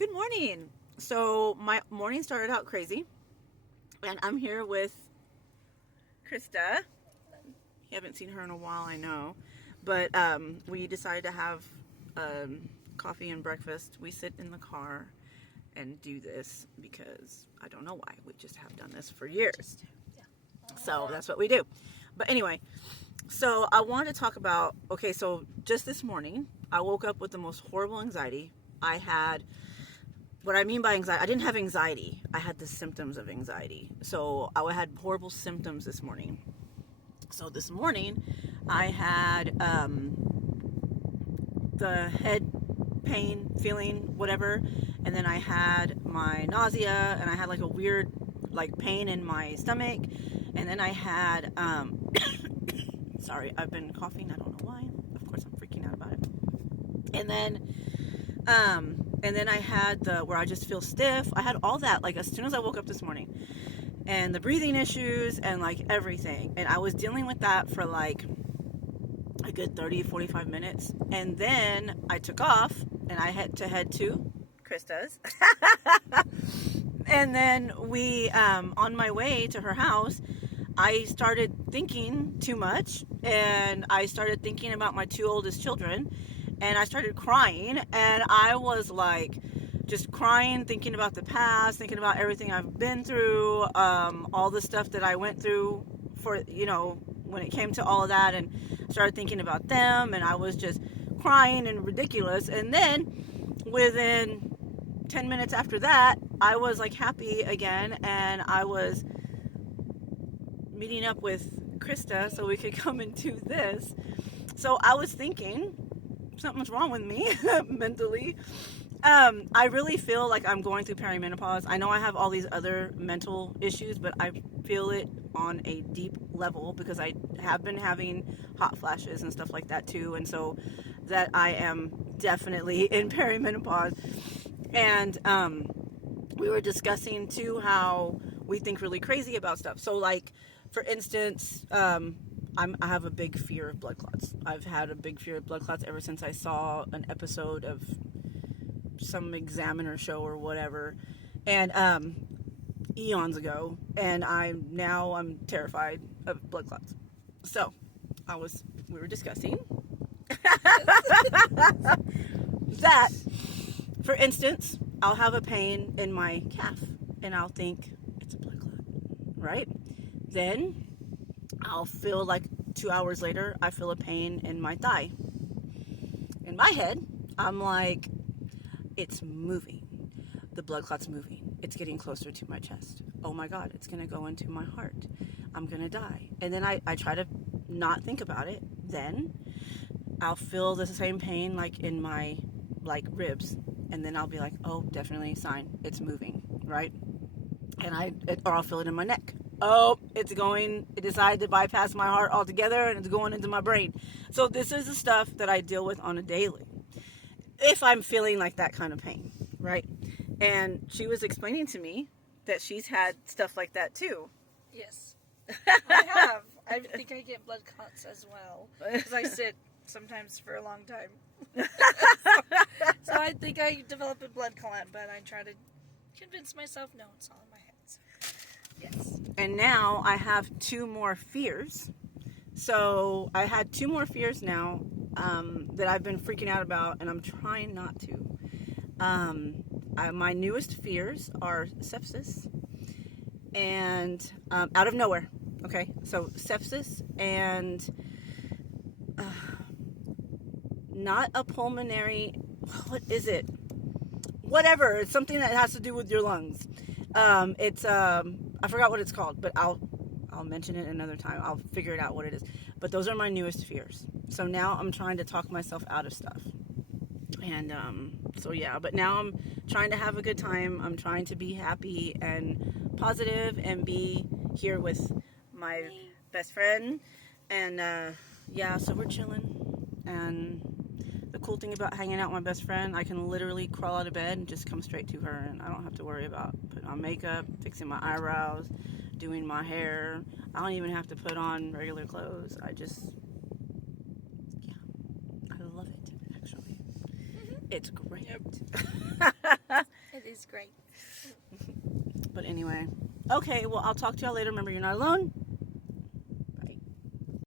Good morning. So my morning started out crazy, and I'm here with Krista. You haven't seen her in a while, I know, but we decided to have coffee and breakfast. We sit in the car and do this because I don't know why. We just have done this for years. So that's what we do. But anyway, so I wanted to talk about, okay, so just this morning, I woke up with the most horrible anxiety. I had, what I mean by anxiety, I didn't have anxiety. I had the symptoms of anxiety. So I had horrible symptoms this morning. So this morning, I had the head pain, feeling, whatever. And then I had my nausea, and I had like a weird like pain in my stomach. And then I had, sorry, I've been coughing. I don't know why. Of course, I'm freaking out about it. And then I had where I just feel stiff. I had all that like as soon as I woke up this morning, and the breathing issues and like everything. And I was dealing with that for like a good 30-45 minutes. And then I took off and I had to head to Krista's. And then we, on my way to her house, I started thinking too much, and I started thinking about my two oldest children, and I started crying, and I was like just crying, thinking about the past, thinking about everything I've been through, all the stuff that I went through for, when it came to all of that, and started thinking about them, and I was just crying and ridiculous. And then within 10 minutes after that, I was like happy again, and I was meeting up with Krista so we could come and do this. So I was thinking something's wrong with me mentally. I really feel like I'm going through perimenopause. I know I have all these other mental issues, but I feel it on a deep level because I have been having hot flashes and stuff like that too. And so that I am definitely in perimenopause. And we were discussing too how we think really crazy about stuff. So like, for instance, I have a big fear of blood clots. I've had a big fear of blood clots ever since I saw an episode of some Examiner show or whatever, and eons ago. And I'm terrified of blood clots. So we were discussing that. For instance, I'll have a pain in my calf, and I'll think it's a blood clot, right? Then I'll feel like 2 hours later, I feel a pain in my thigh. In my head, I'm like, it's moving. The blood clot's moving. It's getting closer to my chest. Oh my God, it's going to go into my heart. I'm going to die. And then I try to not think about it. Then I'll feel the same pain like in my ribs. And then I'll be like, oh, definitely sign. It's moving, right? Or I'll feel it in my neck. Oh, it decided to bypass my heart altogether, and it's going into my brain. So this is the stuff that I deal with on a daily, if I'm feeling like that kind of pain, right? And she was explaining to me that she's had stuff like that too. Yes, I have. I think I get blood clots as well, because I sit sometimes for a long time. So I think I develop a blood clot, but I try to convince myself, no, it's all in my head. Yes. And now I have two more fears. So I had two more fears now that I've been freaking out about, and I'm trying not to. My newest fears are sepsis, and out of nowhere. Okay, so sepsis and not a pulmonary. What is it? Whatever. It's something that has to do with your lungs. It's I forgot what it's called, but I'll mention it another time. I'll figure it out what it is. But those are my newest fears. So now I'm trying to talk myself out of stuff. And so yeah, but now I'm trying to have a good time. I'm trying to be happy and positive and be here with my best friend. And yeah, so we're chilling. And the cool thing about hanging out with my best friend, I can literally crawl out of bed and just come straight to her, and I don't have to worry about putting on makeup, fixing my eyebrows, doing my hair. I don't even have to put on regular clothes. I love it, actually. It's great. Yep. She's great. But anyway. Okay, well, I'll talk to y'all later. Remember, you're not alone.